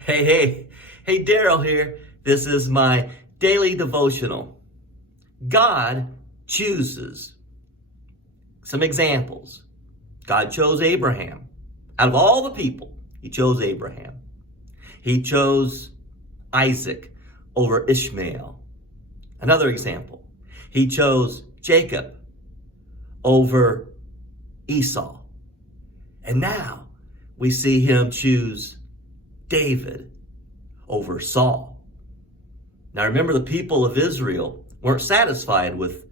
Hey, Daryl here. This is my daily devotional. God chooses. Some examples. God chose Abraham. Out of all the people, he chose Abraham. He chose Isaac over Ishmael. Another example. He chose Jacob over Esau. And now we see him choose David over Saul. Now remember, the people of Israel weren't satisfied with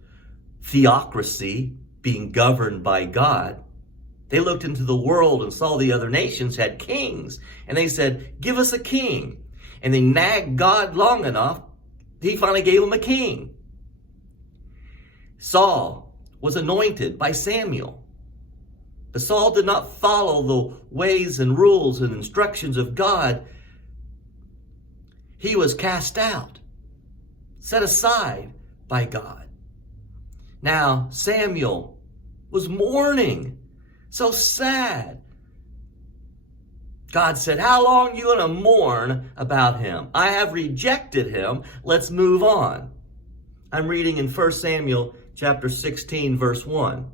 theocracy being governed by God. They looked into the world and saw the other nations had kings. And they said, give us a king. And they nagged God long enough, he finally gave them a king. Saul was anointed by Samuel. But Saul did not follow the ways and rules and instructions of God. He was cast out, set aside by God. Now, Samuel was mourning, so sad. God said, how long are you going to mourn about him? I have rejected him. Let's move on. I'm reading in 1 Samuel chapter 16, verse 1.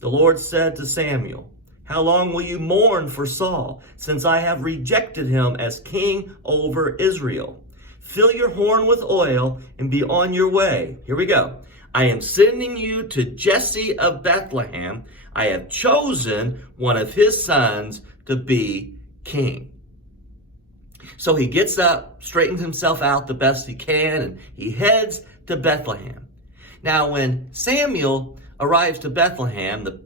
The Lord said to Samuel, how long will you mourn for Saul, since I have rejected him as king over Israel? Fill your horn with oil and be on your way. Here we go. I am sending you to Jesse of Bethlehem. I have chosen one of his sons to be king. So he gets up, straightens himself out the best he can, and he heads to Bethlehem. Now, when Samuel arrives to Bethlehem, the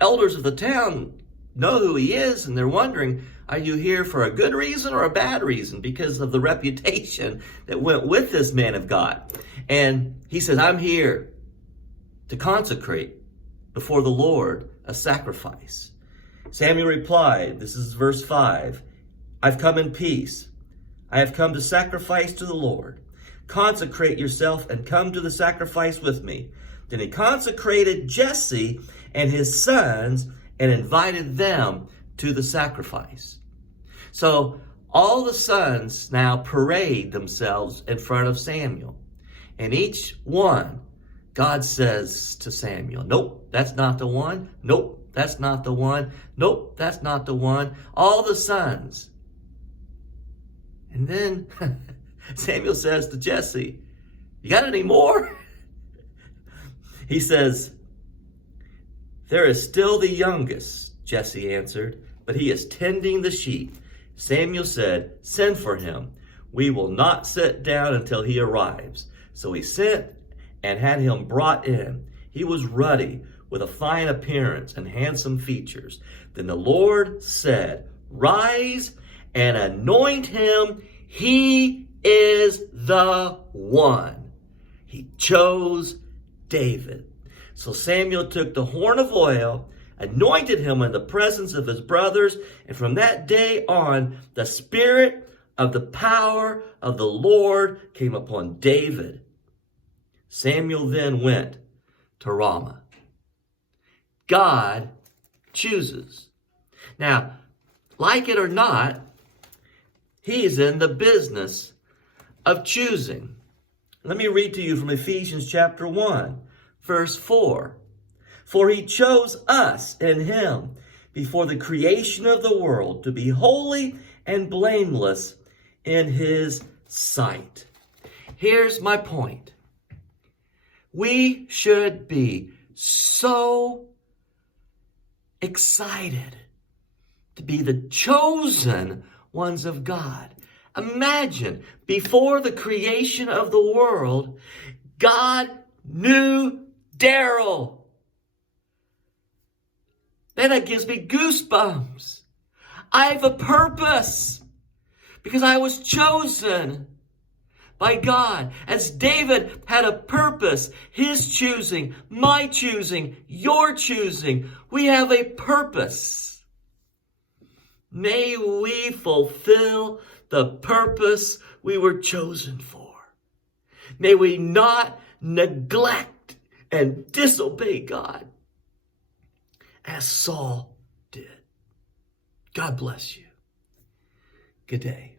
elders of the town know who he is, and they're wondering, are you here for a good reason or a bad reason? Because of the reputation that went with this man of God. And he says, I'm here to consecrate before the Lord a sacrifice. Samuel replied, this is verse 5, I've come in peace. I have come to sacrifice to the Lord. Consecrate yourself and come to the sacrifice with me. Then he consecrated Jesse and his sons and invited them to the sacrifice. So all the sons now parade themselves in front of Samuel. And each one, God says to Samuel, nope, that's not the one. Nope, that's not the one. Nope, that's not the one. All the sons. And then Samuel says to Jesse, you got any more? He says, there is still the youngest, Jesse answered, but he is tending the sheep. Samuel said, send for him. We will not sit down until he arrives. So he sent and had him brought in. He was ruddy, with a fine appearance and handsome features. Then the Lord said, rise and anoint him. He is the one. He chose David. So Samuel took the horn of oil, anointed him in the presence of his brothers, and from that day on, the spirit of the power of the Lord came upon David. Samuel then went to Ramah. God chooses. Now, like it or not, he's in the business of choosing. Let me read to you from Ephesians chapter 1, verse 4. For he chose us in him before the creation of the world to be holy and blameless in his sight. Here's my point. We should be so excited to be the chosen ones of God. Imagine, before the creation of the world, God knew Daryl. Then that gives me goosebumps. I have a purpose because I was chosen by God. As David had a purpose, his choosing, my choosing, your choosing, we have a purpose. May we fulfill the purpose we were chosen for. May we not neglect and disobey God as Saul did. God bless you. Good day.